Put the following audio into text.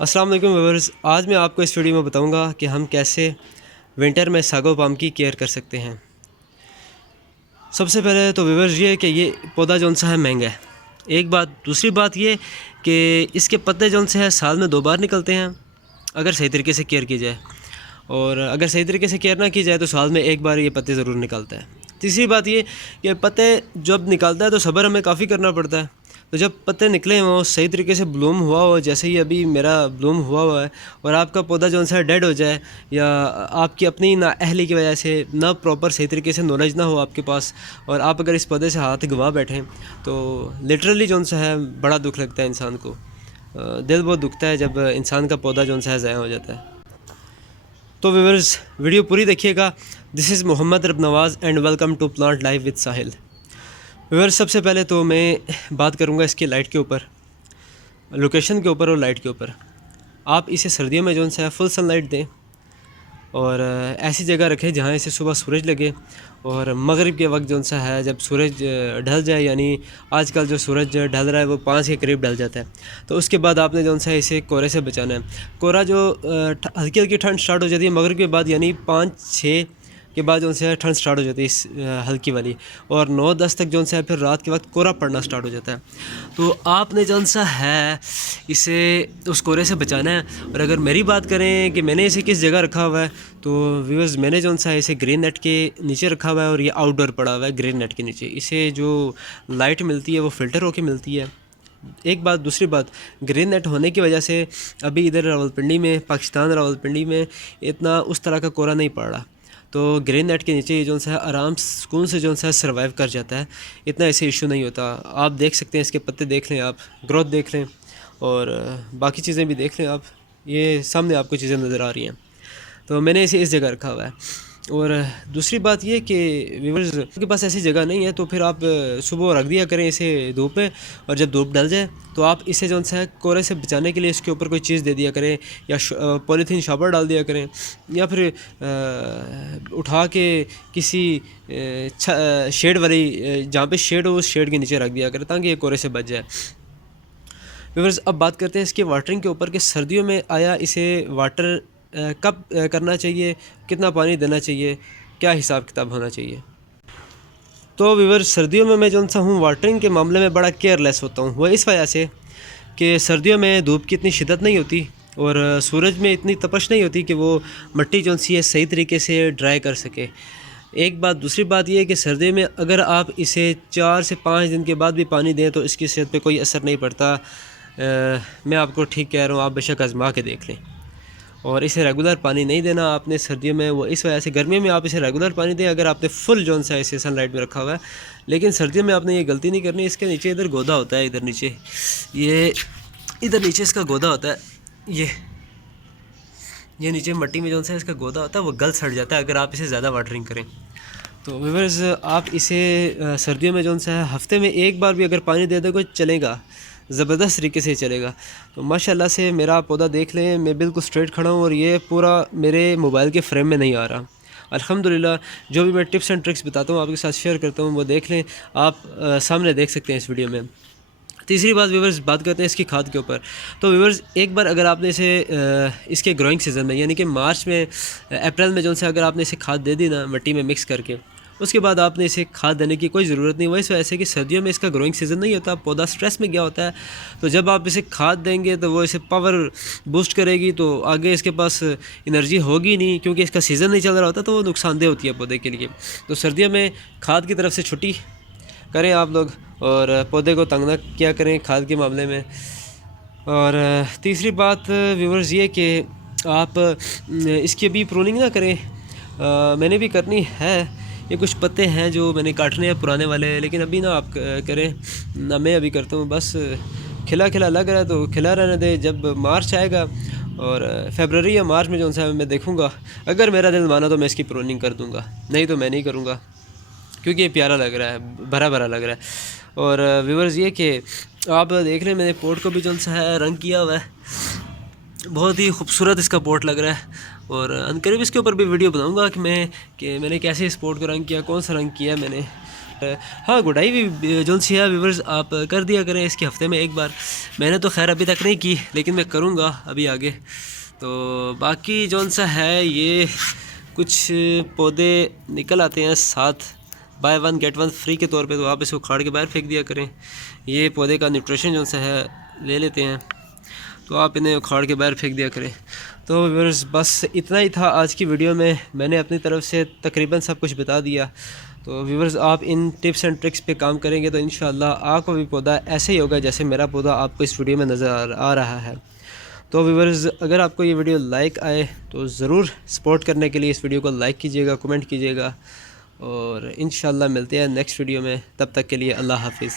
अस्सलाम वालेकुम व्यूअर्स। आज मैं आपको इस वीडियो में बताऊंगा कि हम कैसे विंटर में सागो पाम की केयर कर सकते हैं। सबसे पहले तो व्यूअर्स ये है कि ये पौधा जौन सा है महंगा है, एक बात। दूसरी बात ये कि इसके पत्ते जौन से है साल में 2 बार निकलते हैं अगर सही तरीके से केयर की जाए, और अगर सही तरीके से केयर ना की जाए तो साल में 1 बार ये पत्ते ज़रूर निकलता है। तीसरी बात ये कि पत्ते जब निकलता है तो सब्र हमें काफ़ी करना पड़ता है। तो जब पत्ते निकले हों, सही तरीके से ब्लूम हुआ हो, जैसे ही अभी मेरा ब्लूम हुआ है, और आपका पौधा जो सा डेड हो जाए या आपकी अपनी नाअहली की वजह से ना प्रॉपर सही तरीके से नॉलेज ना हो आपके पास, और आप अगर इस पौधे से हाथ गंवा बैठें तो लिटरली जो सा है बड़ा दुख लगता है इंसान को। दिल बहुत दुखता है जब इंसान का पौधा जो सा है ज़ाया हो जाता है। तो व्यूअर्स, वीडियो पूरी देखिएगा। This is Mohammad Rab Nawaz and welcome to plant life with Sahil. Viewers, सबसे पहले तो मैं बात करूंगा इसकी लाइट के ऊपर, लोकेशन के ऊपर और लाइट के ऊपर। आप इसे सर्दियों में जो सा फुल सनलाइट दें, और ऐसी जगह रखें जहाँ इसे सुबह सूरज लगे, और मगरिब के वक्त जो सा है जब सूरज ढल जाए, यानी आजकल जो सूरज ढल रहा है वो 5 के करीब ढल जाता है, तो उसके बाद आपने जो सा इसे कोहरे से बचाना है। कोहरा जो हल्की हल्की ठंड स्टार्ट हो जाती है मगरिब के बाद, यानी 5-6 के बाद जो है ठंड स्टार्ट हो जाती है इस हल्की वाली, और 9-10 तक जो है फिर रात के वक्त कोहरा पड़ना स्टार्ट हो जाता है। तो आपने जो सा है इसे उस कोहरे से बचाना है। और अगर मेरी बात करें कि मैंने इसे किस जगह रखा हुआ है, तो व्यूअर्स मैंने जो सा है इसे ग्रीन नेट के नीचे रखा हुआ है, और ये आउटडोर पड़ा हुआ है ग्रीन नेट के नीचे। इसे जो लाइट मिलती है वो फ़िल्टर होकर मिलती है, एक बात। दूसरी बात, ग्रीन नेट होने की वजह से अभी इधर रावलपिंडी में, पाकिस्तान रावलपिंडी में इतना उस तरह का कोहरा नहीं पड़ रहा, तो ग्रीन नेट के नीचे ये जो सा है आराम सुकून से जो सा सर्वाइव कर जाता है, इतना ऐसे इशू नहीं होता। आप देख सकते हैं, इसके पत्ते देख लें, आप ग्रोथ देख लें, और बाकी चीज़ें भी देख लें आप, ये सामने आपको चीज़ें नज़र आ रही हैं। तो मैंने इसे इस जगह रखा हुआ है। और दूसरी बात ये कि व्यूअर्स के पास ऐसी जगह नहीं है, तो फिर आप सुबह रख दिया करें इसे धूप में, और जब धूप डल जाए तो आप इसे जो है कोहरे से बचाने के लिए इसके ऊपर कोई चीज़ दे दिया करें, या पॉलीथीन शॉपर डाल दिया करें, या फिर उठा के किसी शेड वाली जहाँ पे शेड हो उस शेड के नीचे रख दिया करें, ताकि ये कोहरे से बच जाए। व्यूअर्स, अब बात करते हैं इसके वाटरिंग के ऊपर कि सर्दियों में आया इसे वाटर कब करना चाहिए, कितना पानी देना चाहिए, क्या हिसाब किताब होना चाहिए। तो व्यूअर्स, सर्दियों में मैं जो सा हूँ वाटरिंग के मामले में बड़ा केयरलेस होता हूँ। वह इस वजह से कि सर्दियों में धूप की इतनी शिद्दत नहीं होती, और सूरज में इतनी तपश नहीं होती कि वो मिट्टी जो सी है सही तरीके से ड्राई कर सके, एक बात। दूसरी बात यह है कि सर्दी में अगर आप इसे 4 से 5 दिन के बाद भी पानी दें तो इसकी सेहत पे कोई असर नहीं पड़ता। मैं आपको ठीक कह रहा हूँ, आप बेशक आजमा के देख लें। और इसे रेगुलर पानी नहीं देना आपने सर्दियों में, वो इस वजह से। गर्मियों में आप इसे रेगुलर पानी दें अगर आपने फुल जोन सा इसे सनलाइट में रखा हुआ है, लेकिन सर्दियों में आपने ये गलती नहीं करनी। इसके नीचे इधर गोदा होता है, इधर नीचे, ये इधर नीचे इसका गोदा होता है, ये नीचे मिट्टी में जो सा इसका गोदा होता है वो गल सड़ जाता है अगर आप इसे ज़्यादा वाटरिंग करें। तो व्यूअर्स, आप इसे सर्दियों में जो सा है हफ्ते में 1 बार भी अगर पानी दे दोगे चलेगा, ज़बरदस्त तरीके से चलेगा। तो माशाल्लाह से मेरा पौधा देख लें, मैं बिल्कुल स्ट्रेट खड़ा हूँ, और ये पूरा मेरे मोबाइल के फ्रेम में नहीं आ रहा। अल्हम्दुलिल्लाह, जो भी मैं टिप्स एंड ट्रिक्स बताता हूँ आपके साथ शेयर करता हूँ, वो देख लें आप, सामने देख सकते हैं इस वीडियो में। तीसरी बात व्यूअर्स, बात करते हैं इसकी खाद के ऊपर। तो व्यूअर्स, एक बार अगर आपने इसे इसके ग्रोइंग सीज़न में, यानी कि मार्च में, अप्रैल में जो से अगर आपने इसे खाद दे दी ना मिट्टी में मिक्स करके, उसके बाद आपने इसे खाद देने की कोई ज़रूरत नहीं। वो इस वजह से कि सर्दियों में इसका ग्रोइंग सीज़न नहीं होता, पौधा स्ट्रेस में गया होता है। तो जब आप इसे खाद देंगे तो वो इसे पावर बूस्ट करेगी, तो आगे इसके पास एनर्जी होगी नहीं, क्योंकि इसका सीज़न नहीं चल रहा होता, तो वो नुकसानदेह होती है पौधे के लिए। तो सर्दियों में खाद की तरफ से छुट्टी करें आप लोग, और पौधे को तंग ना किया करें खाद के मामले में। और तीसरी बात व्यूअर्स ये कि आप इसकी अभी प्रूनिंग ना करें, मैंने भी करनी है। ये कुछ पत्ते हैं जो मैंने काटने हैं पुराने वाले, लेकिन अभी ना आप करें ना, मैं अभी करता हूँ। बस खिला खिला लग रहा है तो खिला रहने दे, जब मार्च आएगा और फरवरी या मार्च में जो सा मैं देखूँगा, अगर मेरा दिल माना तो मैं इसकी प्रूनिंग कर दूँगा, नहीं तो मैं नहीं करूँगा, क्योंकि ये प्यारा लग रहा है, भरा भरा लग रहा है। और व्यूअर्स, ये कि आप देख रहे हैं मैंने पोर्ट को भी जो सा है रंग किया हुआ है, बहुत ही खूबसूरत इसका पोर्ट लग रहा है। और अनकरीब इसके ऊपर भी वीडियो बनाऊंगा कि मैंने कैसे इस पोर्ट को रंग किया, कौन सा रंग किया मैंने। हाँ, गुडाई भी जल्द से है व्यूवर्स आप कर दिया करें इसके हफ्ते में एक बार। मैंने तो खैर अभी तक नहीं की, लेकिन मैं करूँगा अभी आगे। तो बाकी जौन सा है ये कुछ पौधे निकल आते हैं साथ बाय 1 गेट 1 फ्री के तौर पे, तो आप इसको उखाड़ के बाहर फेंक दिया करें। ये पौधे का न्यूट्रिशन जौन सा है ले लेते हैं, तो आप इन्हें उखाड़ के बाहर फेंक दिया करें। तो व्यूअर्स बस इतना ही था आज की वीडियो में, मैंने अपनी तरफ से तकरीबन सब कुछ बता दिया। तो व्यूअर्स आप इन टिप्स एंड ट्रिक्स पे काम करेंगे तो इंशाल्लाह आपका भी पौधा ऐसे ही होगा जैसे मेरा पौधा आपको इस वीडियो में नज़र आ रहा है। तो व्यूअर्स अगर आपको ये वीडियो लाइक आए तो ज़रूर सपोर्ट करने के लिए इस वीडियो को लाइक कीजिएगा, कमेंट कीजिएगा, और इंशाल्लाह मिलते हैं नेक्स्ट वीडियो में। तब तक के लिए अल्लाह हाफिज़।